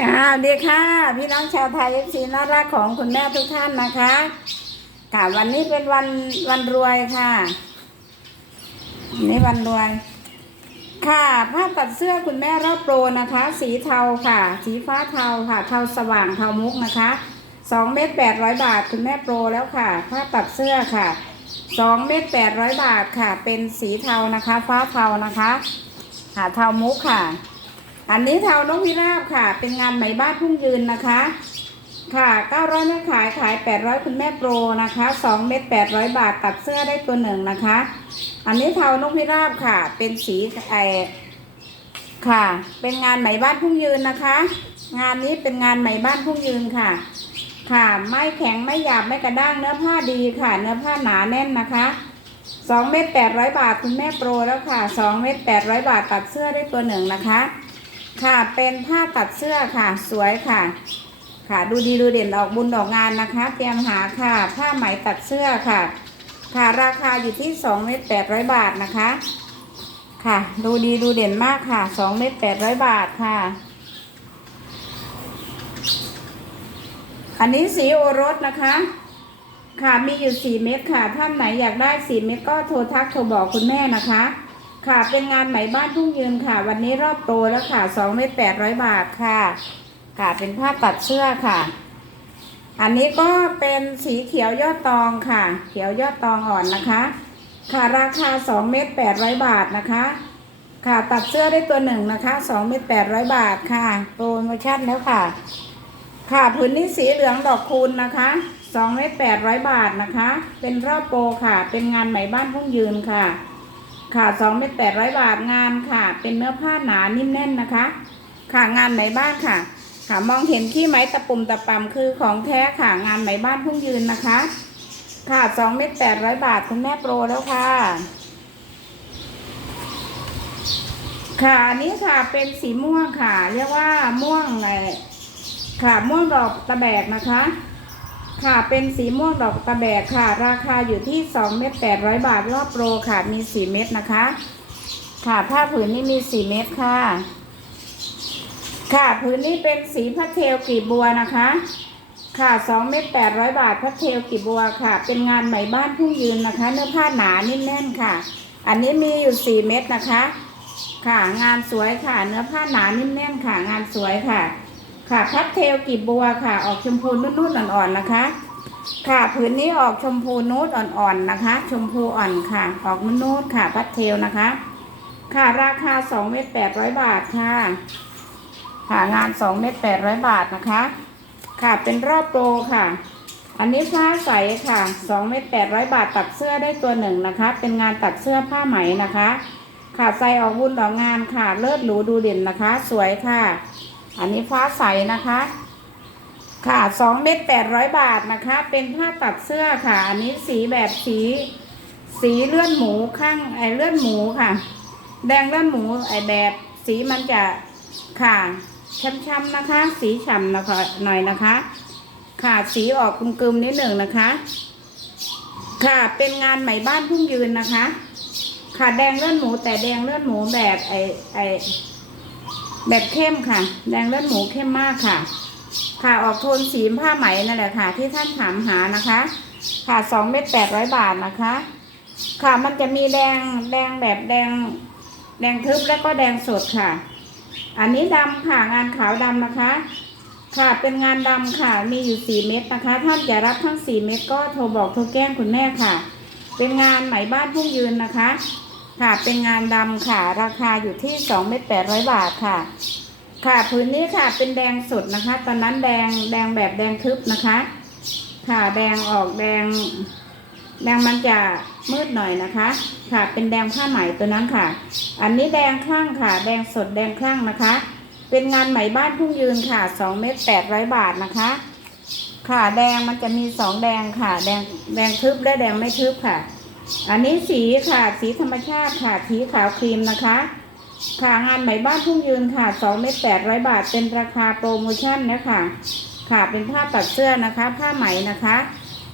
ค่ะสวัสดีค่ะ พี่น้องชาวไทยเอฟซีน่ารักของคุณแม่ทุกท่านนะคะ ค่ะวันนี้เป็นวันวันรวยค่ะวันนี้วันรวย ค่ะผ้าตัดเสื้อคุณแม่รอบโปรนะคะ สีเทาค่ะ สีฟ้าเทาค่ะ เทาสว่างเทามุกนะคะสองเม็ดแปดร้อยบาทคุณแม่โปรแล้วค่ะผ้าตัดเสื้อค่ะสองเม็ดแปดร้อยบาทค่ะ เป็นสีเทานะคะ ฟ้าเทานะคะ ค่ะเทามุกค่ะ อันนี้เทานกพิราบค่ะ เป็นงานไหมบ้านพุ่งยืนนะคะ ค่ะ900แม่ขายขาย 800 คุณแม่โปรนะคะ2เม็ด800 บาทตัดเสื้อได้ตัวหนึ่งนะคะ อันนี้เทานกพิราบค่ะ เป็นสีไอค่ะ เป็นงานไหมบ้านพุ่งยืนนะคะ งานนี้เป็นงานไหมบ้านพุ่งยืนค่ะ ค่ะไม่แข็งไม่หยาบไม่กระด้างเนื้อผ้าดีค่ะ เนื้อผ้าหนาแน่นนะคะ2เม็ด800บาทคุณแม่โปรแล้วค่ะ2เม็ด800บาทตัดเสื้อได้ตัวหนึ่งนะคะ ค่ะเป็นผ้าตัดเสื้อค่ะ สวยค่ะ ค่ะดูดีดูเด่นออกบุญออกงานนะคะ เตรียมหาค่ะ ผ้าไหมตัดเสื้อค่ะ ค่ะราคาอยู่ที่สองเมตรแปดร้อยบาทนะคะ ค่ะ ดูดีดูเด่นมากค่ะสองเมตรแปดร้อยบาทค่ะ อันนี้สีโอรสนะคะค่ะมีอยู่สี่เม็ดค่ะ ท่านไหนอยากได้สี่เม็ดก็โทรทักโทรบอกคุณแม่นะคะ ค่ะ เป็นงานไหมบ้านทุ่งยืนค่ะ วันนี้รอบโตแล้วค่ะสองเมตรแปดร้อยบาทค่ะ ค่ะ เป็นผ้าตัดเสื้อค่ะ อันนี้ก็เป็นสีเขียวยอดตองค่ะ เขียวยอดตองอ่อนนะคะ ค่ะราคาสองเมตรแปดร้อยบาทนะคะ ค่ะตัดเสื้อได้ตัวหนึ่งนะคะสองเมตรแปดร้อยบาทค่ะ โปรโมชั่นแล้วค่ะ ค่ะผืนนี้สีเหลืองดอกคูณนะคะสองเมตรแปดร้อยบาทนะคะ เป็นรอบโปรค่ะ เป็นงานไหมบ้านพุ่งยืนค่ะ ค่ะสองเมตรแปดร้อยบาทงานค่ะ เป็นเนื้อผ้าหนานิ่มแน่นนะคะ ค่ะงานไหมบ้านค่ะ ค่ะมองเห็นที่ไหมตะปุ่มตะปำคือของแท้ค่ะ งานไหมบ้านพุ่งยืนนะคะ ค่ะสองเมตรแปดร้อยบาทคุณแม่โปรแล้วค่ะค่ะอันนี้ค่ะเป็นสีม่วงค่ะ เรียกว่าม่วงไงค่ะม่วงดอกตะแบกนะคะ ค่ะเป็นสีม่วงดอกตะแบกค่ะ ราคาอยู่ที่สองเม็ดแปดร้อยบาทรอบโปรค่ะมีสี่เม็ดนะคะ ค่ะผ้าผืนนี้มีสี่เม็ดค่ะ ค่ะผืนนี้เป็นสีพัดเทลกีบบัวนะคะ ค่ะสองเม็ดแปดร้อยบาทพัดเทลกีบบัวค่ะ เป็นงานไหมบ้านผู้ยืนนะคะ เนื้อผ้าหนานิ่มแน่นค่ะ อันนี้มีอยู่สี่เม็ดนะคะ ค่ะงานสวยค่ะ เนื้อผ้าหนานิ่มแน่นค่ะ งานสวยค่ะ ค่ะพัดเทลกีบบัวค่ะ ออกชมพูนุ่นๆอ่อนๆนะคะ ค่ะผืนนี้ออกชมพูนูดอ่อนๆนะคะ ชมพูอ่อนค่ะ ออกนุ่นๆค่ะพัดเทลนะคะ ค่ะราคาสองเม็ดแปดร้อยบาทค่ะค่ะงานสองเม็ดแปดร้อยบาทนะคะ ค่ะเป็นรอบโปรค่ะ อันนี้ผ้าใสค่ะสองเม็ดแปดร้อยบาทตัดเสื้อได้ตัวหนึ่งนะคะ เป็นงานตัดเสื้อผ้าไหมนะคะ ค่ะใส่ออกบุญออกงานค่ะ เลิศหรูดูเด่นนะคะ สวยค่ะ อันนี้ฟ้าใสนะคะ ค่ะสองเม็ดแปดร้อยบาทนะคะ เป็นผ้าตัดเสื้อค่ะ อันนี้สีแบบสี สีเลือดหมูข้างไอเลือดหมูค่ะ แดงเลือดหมูไอแบบสีมันจะค่ะช้ำๆนะคะ สีฉ่ำนะคะหน่อยนะคะ ค่ะสีออกกลมๆนิดหนึ่งนะคะ ค่ะเป็นงานไหมบ้านพุ่งยืนนะคะ ค่ะแดงเลือดหมูแต่แดงเลือดหมูแบบไอไอ แบบเข้มค่ะ แดงเลือดหมูเข้มมากค่ะ ค่ะออกโทนสีผ้าไหมนั่นแหละค่ะ ที่ท่านถามหานะคะ ค่ะสองเม็ดแปดร้อยบาทนะคะ ค่ะมันจะมีแดงแดงแบบแดง แดงทึบแล้วก็แดงสดค่ะ อันนี้ดำค่ะงานขาวดำนะคะ ค่ะเป็นงานดำค่ะมีอยู่สี่เม็ดนะคะ ท่านจะรับทั้งสี่เม็ดก็โทรบอกโทรแจ้งคุณแม่ค่ะ เป็นงานไหมบ้านพุ่งยืนนะคะ ค่ะเป็นงานดำค่ะ ราคาอยู่ที่สองเม็ดแปดร้อยบาทค่ะ ค่ะพื้นนี้ค่ะเป็นแดงสดนะคะ ตอนนั้นแดงแดงแบบแดงทึบนะคะ ค่ะแดงออกแดง แดงมันจะมืดหน่อยนะคะ ค่ะ เป็นแดงผ้าไหมตัวนั้นค่ะ อันนี้แดงคลั่งค่ะ แดงสดแดงคลั่งนะคะ เป็นงานไหมบ้านทุ่งยืนค่ะสองเม็ดแปดร้อยบาทนะคะ ค่ะแดงมันจะมีสองแดงค่ะ แดงแดงทึบและแดงไม่ทึบค่ะ อันนี้สีค่ะ สีธรรมชาติค่ะ สีขาวครีมนะคะ ค่ะงานไหมบ้านทุ่งยืนค่ะสองเม็ดแปดร้อยบาทเป็นราคาโปรโมชั่นนะคะ ค่ะเป็นผ้าตัดเสื้อนะคะ ผ้าไหมนะคะ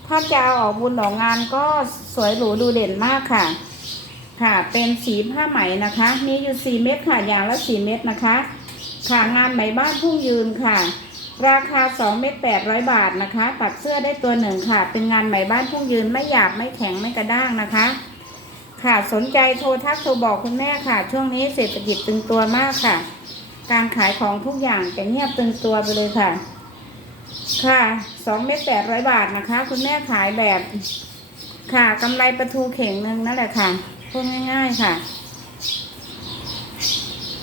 ถ้าจะเอาออกบุญออกงานก็สวยหรูดูเด่นมากค่ะ ค่ะเป็นสีผ้าไหมนะคะ มีอยู่สี่เม็ดค่ะอย่างละสี่เม็ดนะคะ ค่ะงานไหมบ้านพุ่งยืนค่ะ ราคา2เม็ด800 บาทนะคะ ตัดเสื้อได้ตัวหนึ่งค่ะ เป็นงานไหมบ้านพุ่งยืนไม่หยาบไม่แข็งไม่กระด้างนะคะ ค่ะสนใจโทรทักโทรบอกคุณแม่ค่ะ ช่วงนี้เศรษฐกิจตึงตัวมากค่ะ การขายของทุกอย่างจะเงียบตึงตัวไปเลยค่ะ ค่ะ2เม็ด800 บาทนะคะ คุณแม่ขายแบบค่ะกำไรประทูเข่งหนึ่งนั่นแหละค่ะพูดง่าย ๆค่ะ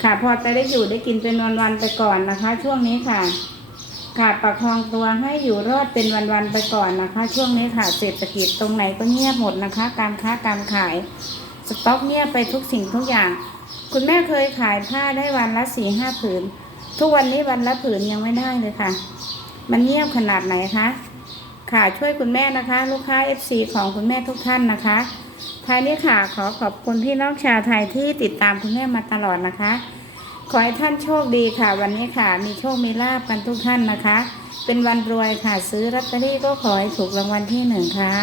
ค่ะพอจะได้อยู่ได้กินเป็นวันๆไปก่อนนะคะ ช่วงนี้ค่ะ ค่ะประคองตัวให้อยู่รอดเป็นวันๆไปก่อนนะคะ ช่วงนี้ค่ะเศรษฐกิจตรงไหนก็เงียบหมดนะคะ การค้าการขาย สต็อกเงียบไปทุกสิ่งทุกอย่าง คุณแม่เคยขายผ้าได้วันละสี่ห้าผืน ทุกวันนี้วันละผืนยังไม่ได้เลยค่ะ มันเงียบขนาดไหนคะค่ะช่วยคุณแม่นะคะ ลูกค้า FC ของคุณแม่ทุกท่านนะคะท้ายนี้ค่ะขอขอบคุณพี่น้องชาวไทยที่ติดตามคุณแม่มาตลอดนะคะ ขอให้ท่านโชคดีค่ะ วันนี้ค่ะ มีโชคมีลาบกันทุกท่านนะคะ เป็นวันรวยค่ะ ซื้อรัตเตอรี่ก็ขอให้ถูกรางวัลที่หนึ่งค่ะ